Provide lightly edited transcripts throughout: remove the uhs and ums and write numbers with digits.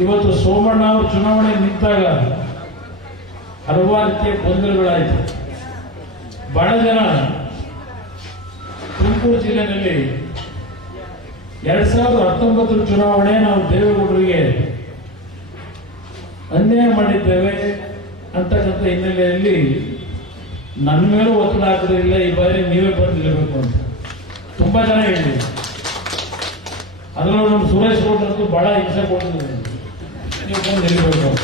ಇವತ್ತು ಸೋಮಣ್ಣ ಅವರು ಚುನಾವಣೆ ನಿಂತಾಗ ಹಲವಾರು ರೀತಿಯ ಗೊಂದಲಗಳಾಯಿತು. ಬಹಳ ಜನ ತುಮಕೂರು ಜಿಲ್ಲೆಯಲ್ಲಿ 2019 ಚುನಾವಣೆ ನಾವು ದೇವೇಗೌಡರಿಗೆ ಅನ್ಯಾಯ ಮಾಡಿದ್ದೇವೆ ಅಂತಕ್ಕಂಥ ಹಿನ್ನೆಲೆಯಲ್ಲಿ ನನ್ನ ಮೇಲೂ ಒತ್ತಡ ಹಾಕೋದಿಲ್ಲ, ಈ ಬಾರಿ ನೀವೇ ಬಂದು ನಿಲ್ಲಬೇಕು ಅಂತ ತುಂಬಾ ಜನ ಹೇಳಿದ್ರು. ಅದರಲ್ಲೂ ನಮ್ಮ ಸುರೇಶ್ ಗೌಡ್ರಂತೂ ಬಹಳ ಹಿಂಸೆ ಕೊಟ್ಟಿದ್ದಾರೆ, ನೀವು ಬಂದು ನಿಲ್ಲಬೇಕು ಅಂತ.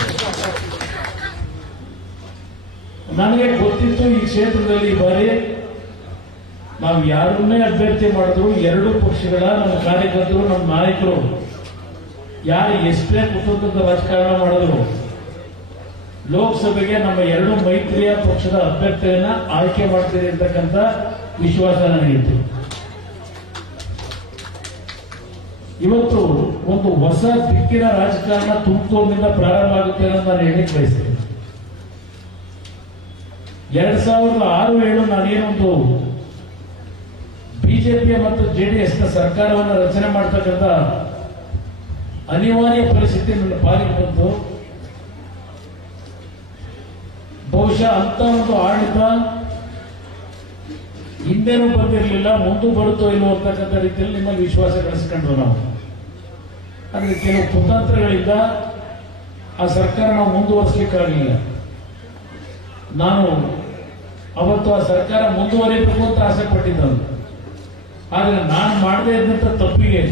ನನಗೆ ಗೊತ್ತಿತ್ತು ಈ ಕ್ಷೇತ್ರದಲ್ಲಿ ಈ ಬಾರಿ ನಾವು ಯಾರನ್ನೇ ಅಭ್ಯರ್ಥಿ ಮಾಡಿದ್ರು ಎರಡೂ ಪಕ್ಷಗಳ ನಮ್ಮ ಕಾರ್ಯಕರ್ತರು, ನಮ್ಮ ನಾಯಕರು ಯಾರು ಎಷ್ಟೇ ಕುಟುಂಬದ ರಾಜಕಾರಣ ಮಾಡಿದ್ರು ಲೋಕಸಭೆಗೆ ನಮ್ಮ ಎರಡು ಮೈತ್ರಿಯ ಪಕ್ಷದ ಅಭ್ಯರ್ಥಿಯನ್ನ ಆಯ್ಕೆ ಮಾಡ್ತೀರಿ ಅಂತಕ್ಕಂಥ ವಿಶ್ವಾಸ ನನಗಿತ್ತು. ಇವತ್ತು ಒಂದು ಹೊಸ ದಿಕ್ಕಿನ ರಾಜಕಾರಣ ತುಮಕೂರಿನಿಂದ ಪ್ರಾರಂಭ ಆಗುತ್ತೆ ಅಂತ ನಾನು ಹೇಳಿಕ್ ಬಯಸ್ತೇನೆ. 2006-7 ನಾನೇನೊಂದು ಬಿಜೆಪಿ ಮತ್ತು ಜೆಡಿಎಸ್ ನ ಸರ್ಕಾರವನ್ನು ರಚನೆ ಮಾಡತಕ್ಕಂಥ ಅನಿವಾರ್ಯ ಪರಿಸ್ಥಿತಿ ನನ್ನ ಪಾಲಿಗೆ ಬಂತು. ಬಹುಶಃ ಅಂತ ಒಂದು ಆಡಳಿತ ಹಿಂದೆನೂ ಬಂದಿರಲಿಲ್ಲ, ಮುಂದೂ ಬರುತ್ತೋ ಇಲ್ಲೋ ಅಂತಕ್ಕಂಥ ರೀತಿಯಲ್ಲಿ ನಿಮ್ಮಲ್ಲಿ ವಿಶ್ವಾಸ ಗಳಿಸ್ಕೊಂಡ್ರು ನಾವು. ಆದರೆ ಕೆಲವು ಕುತಂತ್ರಗಳಿಂದ ಆ ಸರ್ಕಾರ ನಾವು ಮುಂದುವರಿಸಲಿಕ್ಕಾಗಲಿಲ್ಲ. ನಾನು ಅವತ್ತು ಆ ಸರ್ಕಾರ ಮುಂದುವರಿಯಬೇಕು ಅಂತ ಆಸೆ ಪಟ್ಟಿದ್ದನು. ಆದರೆ ನಾನು ಮಾಡದೇ ಇದ್ದಂಥ ತಪ್ಪಿಗೆ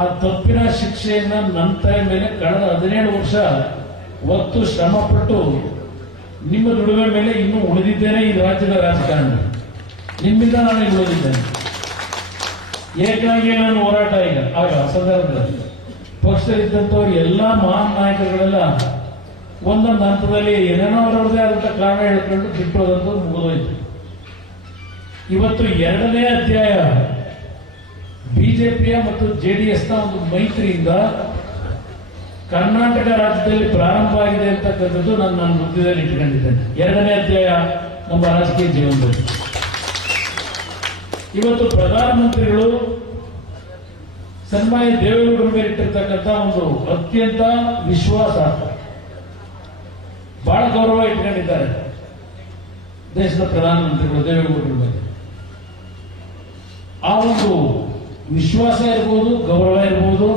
ಆ ತಪ್ಪಿನ ಶಿಕ್ಷೆಯನ್ನ ನನ್ನ ತಲೆ ಮೇಲೆ ಕಳೆದ 17 ವರ್ಷ ಒತ್ತು ಶ್ರಮಪಟ್ಟು ನಿಮ್ಮ ದುಡಿಮೆ ಮೇಲೆ ಇನ್ನೂ ಉಳಿದಿದ್ದೇನೆ. ಈ ರಾಜ್ಯದ ರಾಜಕಾರಣ ನಿಮ್ಮಿಂದ ನಾನು ಇಲ್ಲಿ ಉಳಿದಿದ್ದೇನೆ. ಏಕಾಗಿ ನಾನು ಹೋರಾಟ ಈಗ ಆಗ ಸಂದರ್ಭದಲ್ಲಿ ಪಕ್ಷದಲ್ಲಿದ್ದಂಥವ್ರು ಎಲ್ಲ ಮಹಾನ್ ನಾಯಕರುಗಳೆಲ್ಲ ಒಂದೊಂದು ಹಂತದಲ್ಲಿ ಏನೇನೋ ಅವರವ್ರದೇ ಆದಂಥ ಕಾರಣ ಹೇಳ್ಕೊಂಡು ಬಿಟ್ಟೋದಂತೂ ಮುಗಿದೋಯ್ತು. ಇವತ್ತು 2ನೇ ಅಧ್ಯಾಯ ಬಿಜೆಪಿಯ ಮತ್ತು ಜೆಡಿಎಸ್ನ ಒಂದು ಮೈತ್ರಿಯಿಂದ ಕರ್ನಾಟಕ ರಾಜ್ಯದಲ್ಲಿ ಪ್ರಾರಂಭ ಆಗಿದೆ ಅಂತಕ್ಕಂಥದ್ದು ನಾನು ವೃತ್ತಿಯಲ್ಲಿ ಇಟ್ಕೊಂಡಿದ್ದೇನೆ. 2ನೇ ಅಧ್ಯಾಯ ನಮ್ಮ ರಾಜಕೀಯ ಜೀವನದಲ್ಲಿ. ಇವತ್ತು ಪ್ರಧಾನಮಂತ್ರಿಗಳು ಸನ್ಮಾನ್ಯ ದೇವೇಗೌಡರ ಮೇಲೆ ಇಟ್ಟಿರ್ತಕ್ಕಂಥ ಒಂದು ಅತ್ಯಂತ ವಿಶ್ವಾಸ, ಬಹಳ ಗೌರವ ಇಟ್ಕೊಂಡಿದ್ದಾರೆ ದೇಶದ ಪ್ರಧಾನಮಂತ್ರಿಗಳು ದೇವೇಗೌಡರ ಮೇಲೆ. ಆ ಒಂದು ವಿಶ್ವಾಸ ಇರ್ಬೋದು, ಗೌರವ ಇರ್ಬೋದು,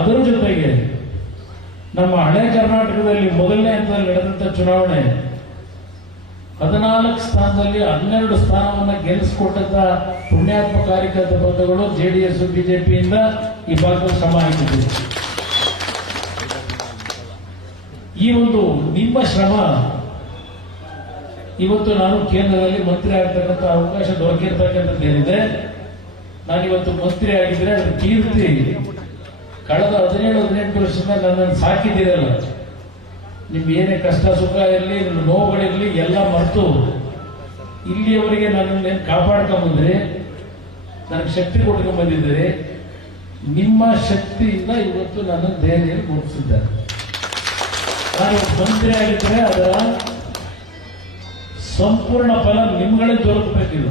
ಅದರ ಜೊತೆಗೆ ನಮ್ಮ ಹಳೆ ಕರ್ನಾಟಕದಲ್ಲಿ ಮೊದಲನೇ ಹಂತದಲ್ಲಿ ನಡೆದಂತ ಚುನಾವಣೆ 14 ಸ್ಥಾನದಲ್ಲಿ 12 ಸ್ಥಾನವನ್ನು ಗೆಲ್ಲಿಸಿಕೊಟ್ಟಂತ ಪುಣ್ಯಾತ್ಮ ಕಾರ್ಯಕರ್ತ ಬಂಧುಗಳು ಜೆಡಿಎಸ್ ಬಿಜೆಪಿಯಿಂದ ಈ ಭಾಗದಲ್ಲಿ ಶ್ರಮ ಹಾಕಿದೆ. ಈ ಒಂದು ನಿಮ್ಮ ಶ್ರಮ ಇವತ್ತು ನಾನು ಕೇಂದ್ರದಲ್ಲಿ ಮಂತ್ರಿ ಆಗ್ತಕ್ಕಂಥ ಅವಕಾಶ ದೊರಕಿರ್ತಕ್ಕಂಥದ್ದೇನಿದೆ. ನಾನಿವತ್ತು ಮಂತ್ರಿ ಆಗಿದ್ರೆ ಅದ್ರ ಕೀರ್ತಿ ಕಳೆದ 17-18 ವರ್ಷದಿಂದ ನನ್ನನ್ನು ಸಾಕಿದ್ದೀರಲ್ಲ, ನಿಮ್ಗೆ ಏನೇ ಕಷ್ಟ ಸುಖ ಇರಲಿ, ನಿಮ್ಮ ನೋವುಗಳಿರಲಿ ಎಲ್ಲ ಮರೆತು ಇಲ್ಲಿಯವರೆಗೆ ನನ್ನನ್ನೇನು ಕಾಪಾಡ್ಕೊಂಡ್ಬಂದ್ರಿ, ನನಗೆ ಶಕ್ತಿ ಕೊಟ್ಕೊಂಡ್ ಬಂದಿದ್ದೀರಿ. ನಿಮ್ಮ ಶಕ್ತಿಯಿಂದ ಇವತ್ತು ನನ್ನ ದೆಹಲಿಯಲ್ಲಿ ಮುಗಿಸಿದ್ದಾರೆ. ನಾನು ಮಂತ್ರಿ ಆಗಿದ್ರೆ ಅದರ ಸಂಪೂರ್ಣ ಫಲ ನಿಮ್ಗಳೇ ದೊರಕಬೇಕಿದೆ.